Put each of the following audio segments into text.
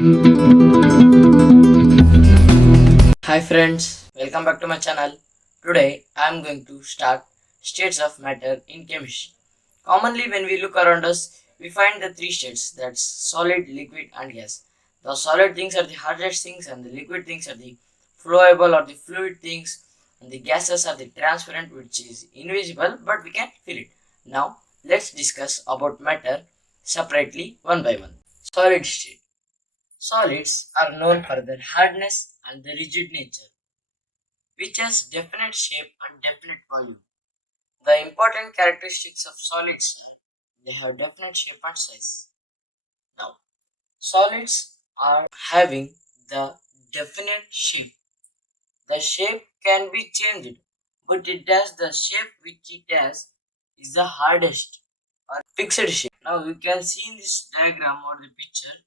Hi friends, welcome back to my channel. Today I am going to start states of matter in chemistry. Commonly when we look around us, we find the three states, that's solid, liquid and gas. The solid things are the hardest things and the liquid things are the flowable or the fluid things and the gases are the transparent which is invisible but we can feel it. Now let's discuss about matter separately one by one. Solid state. Solids are known for their hardness and the rigid nature, which has definite shape and definite volume. The important characteristics of solids are they have definite shape and size. Now, solids are having the definite shape. The shape can be changed, but it has the shape which it has is the hardest or fixed shape. Now you can see in this diagram or the picture,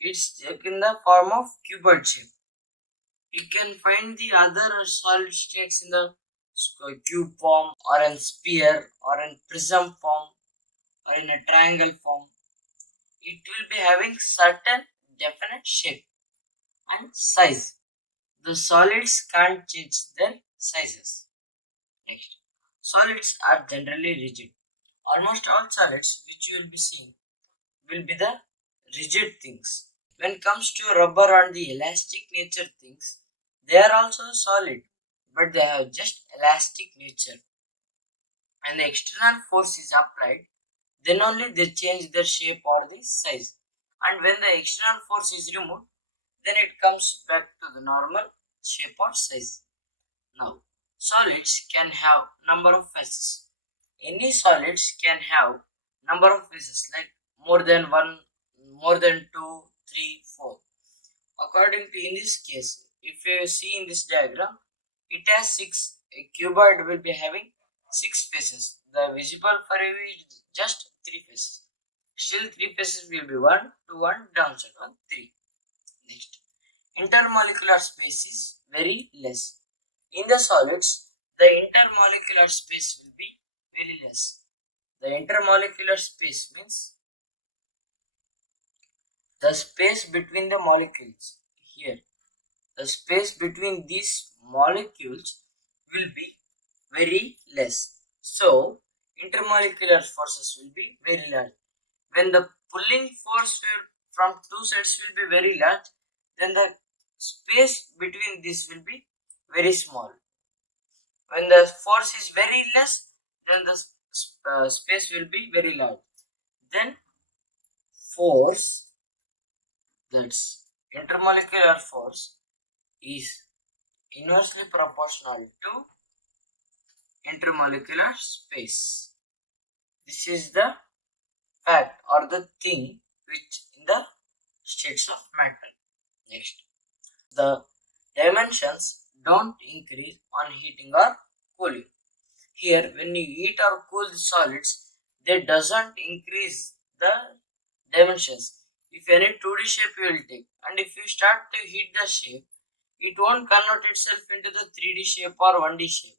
it's in the form of cuboid shape. You can find the other solid states in the cube form or in sphere or in prism form or in a triangle form. It will be having certain definite shape and size. The solids can't change their sizes. Next, solids are generally rigid. Almost all solids which you will be seeing will be the rigid things. When it comes to rubber and the elastic nature things, they are also solid, but they have just elastic nature. And the external force is applied, then only they change their shape or the size. And when the external force is removed, then it comes back to the normal shape or size. Now, solids can have number of phases. Any solids can have number of phases like more than one, more than two, three, four. According to in this case, if you see in this diagram, it has six. A cuboid will be having six faces. The visible for you is just three faces. Still, three faces will be one, two, one, downside one, three. Next, intermolecular space is very less. In the solids, the intermolecular space will be very less. The intermolecular space means the space between the molecules. Here, the space between these molecules will be very less. So, intermolecular forces will be very large. When the pulling force from two sides will be very large, then the space between this will be very small. When the force is very less, then the space will be very large. Then force, that's intermolecular force, is inversely proportional to intermolecular space. This is the fact or the thing which in the states of matter. Next, the dimensions don't increase on heating or cooling. Here, when you heat or cool the solids, they doesn't increase the dimensions. If any 2D shape you will take, and if you start to heat the shape, it won't convert itself into the 3D shape or 1D shape.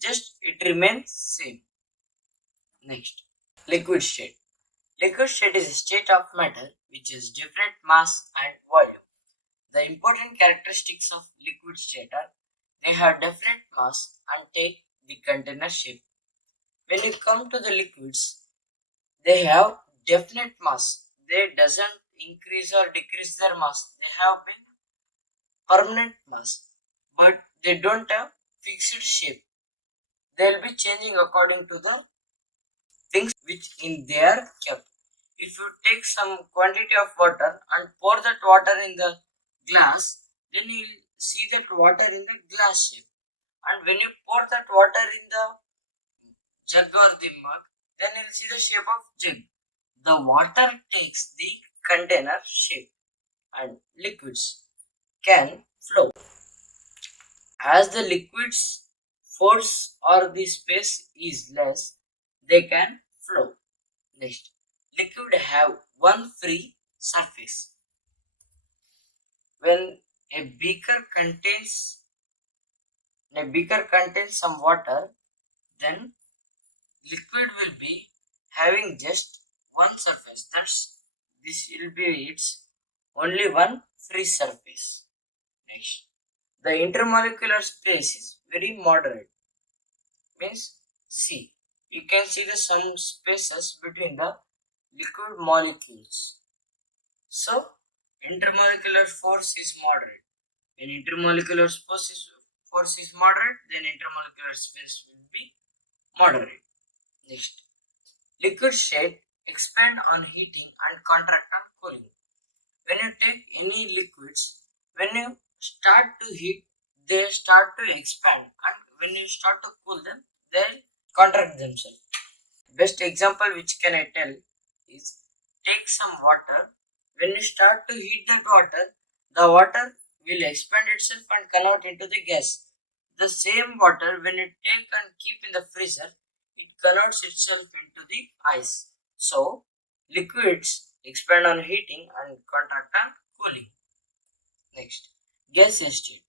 Just it remains same. Next, liquid state. Liquid state is a state of matter which has different mass and volume. The important characteristics of liquid state are they have different mass and take the container shape. When you come to the liquids, they have definite mass. They doesn't increase or decrease their mass. They have been permanent mass, but they don't have fixed shape. They will be changing according to the things which in they are kept. If you take some quantity of water and pour that water in the glass, then you will see that water in the glass shape. And when you pour that water in the jug or the mug, then you will see the shape of jug. The water takes the container shape and liquids can flow. As the liquid's force or the space is less, they can flow. Next, liquid have one free surface. When a beaker contains some water, then liquid will be having just one surface. That's this will be its only one free surface. Next, the intermolecular space is very moderate. Means, see, you can see the some spaces between the liquid molecules. So, intermolecular force is moderate. When intermolecular force is moderate, then intermolecular space will be moderate. Next, liquid state expand on heating and contract on cooling. When you take any liquids, when you start to heat, they start to expand, and when you start to cool them, they contract themselves. Best example which can I tell is, take some water. When you start to heat that water, the water will expand itself and convert into the gas. The same water, when you take and keep in the freezer, it converts itself into the ice. So, liquids expand on heating and contract on cooling. Next, gaseous state.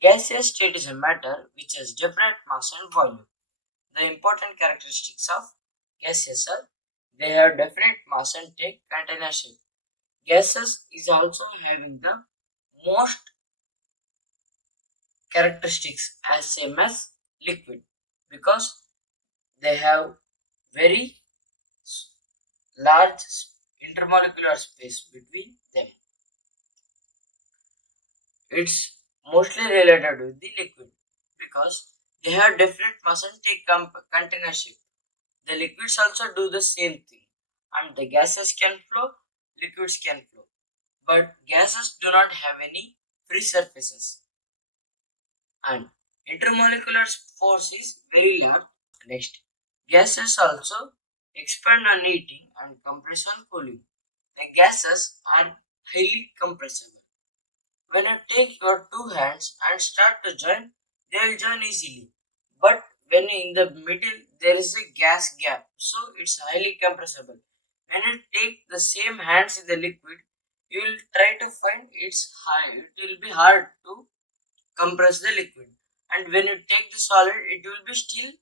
Gaseous state is a matter which has definite mass and volume. The important characteristics of gases are, they have definite mass and take container shape. Gases is also having the most characteristics as same as liquid, because they have very large intermolecular space between them. It's mostly related with the liquid because they have different mass and take container shape. The liquids also do the same thing, and the gases can flow, liquids can flow, but gases do not have any free surfaces, and intermolecular force is very large. Next, gases also expand on heating and compress on cooling. The gases are highly compressible. When you take your two hands and start to join, they will join easily. But when in the middle there is a gas gap, so it's highly compressible. When you take the same hands in the liquid, you will try to find it's high. It will be hard to compress the liquid. And when you take the solid, it will be still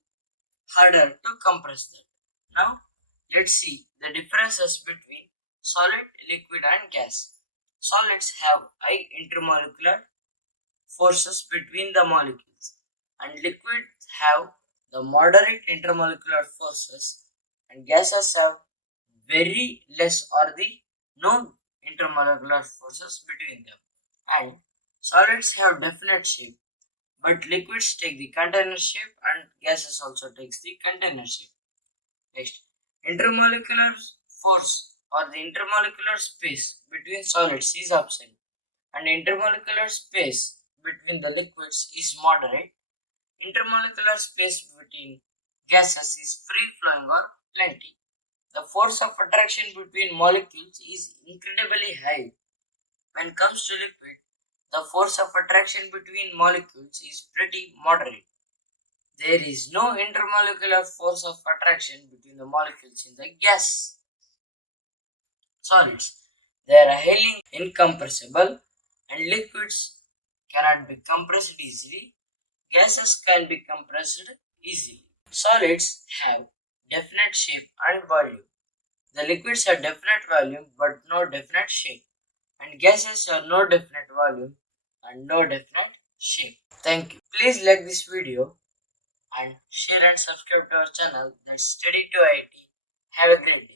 harder to compress that. Now, let's see the differences between solid, liquid, and gas. Solids have high intermolecular forces between the molecules, and liquids have the moderate intermolecular forces, and gases have very less or the no intermolecular forces between them. And solids have definite shape, but liquids take the container shape, and gases also takes the container shape. Next, intermolecular force or the intermolecular space between solids is absent, and intermolecular space between the liquids is moderate. Intermolecular space between gases is free flowing or plenty. The force of attraction between molecules is incredibly high. When it comes to liquid, the force of attraction between molecules is pretty moderate. There is no intermolecular force of attraction between the molecules in the gas solids. They are highly incompressible, and liquids cannot be compressed easily. Gases can be compressed easily. Solids have definite shape and volume. The liquids have definite volume but no definite shape, and gases have no definite volume and no definite shape. Thank you. Please like this video and share and subscribe to our channel, that's Study to IT. Have a great day.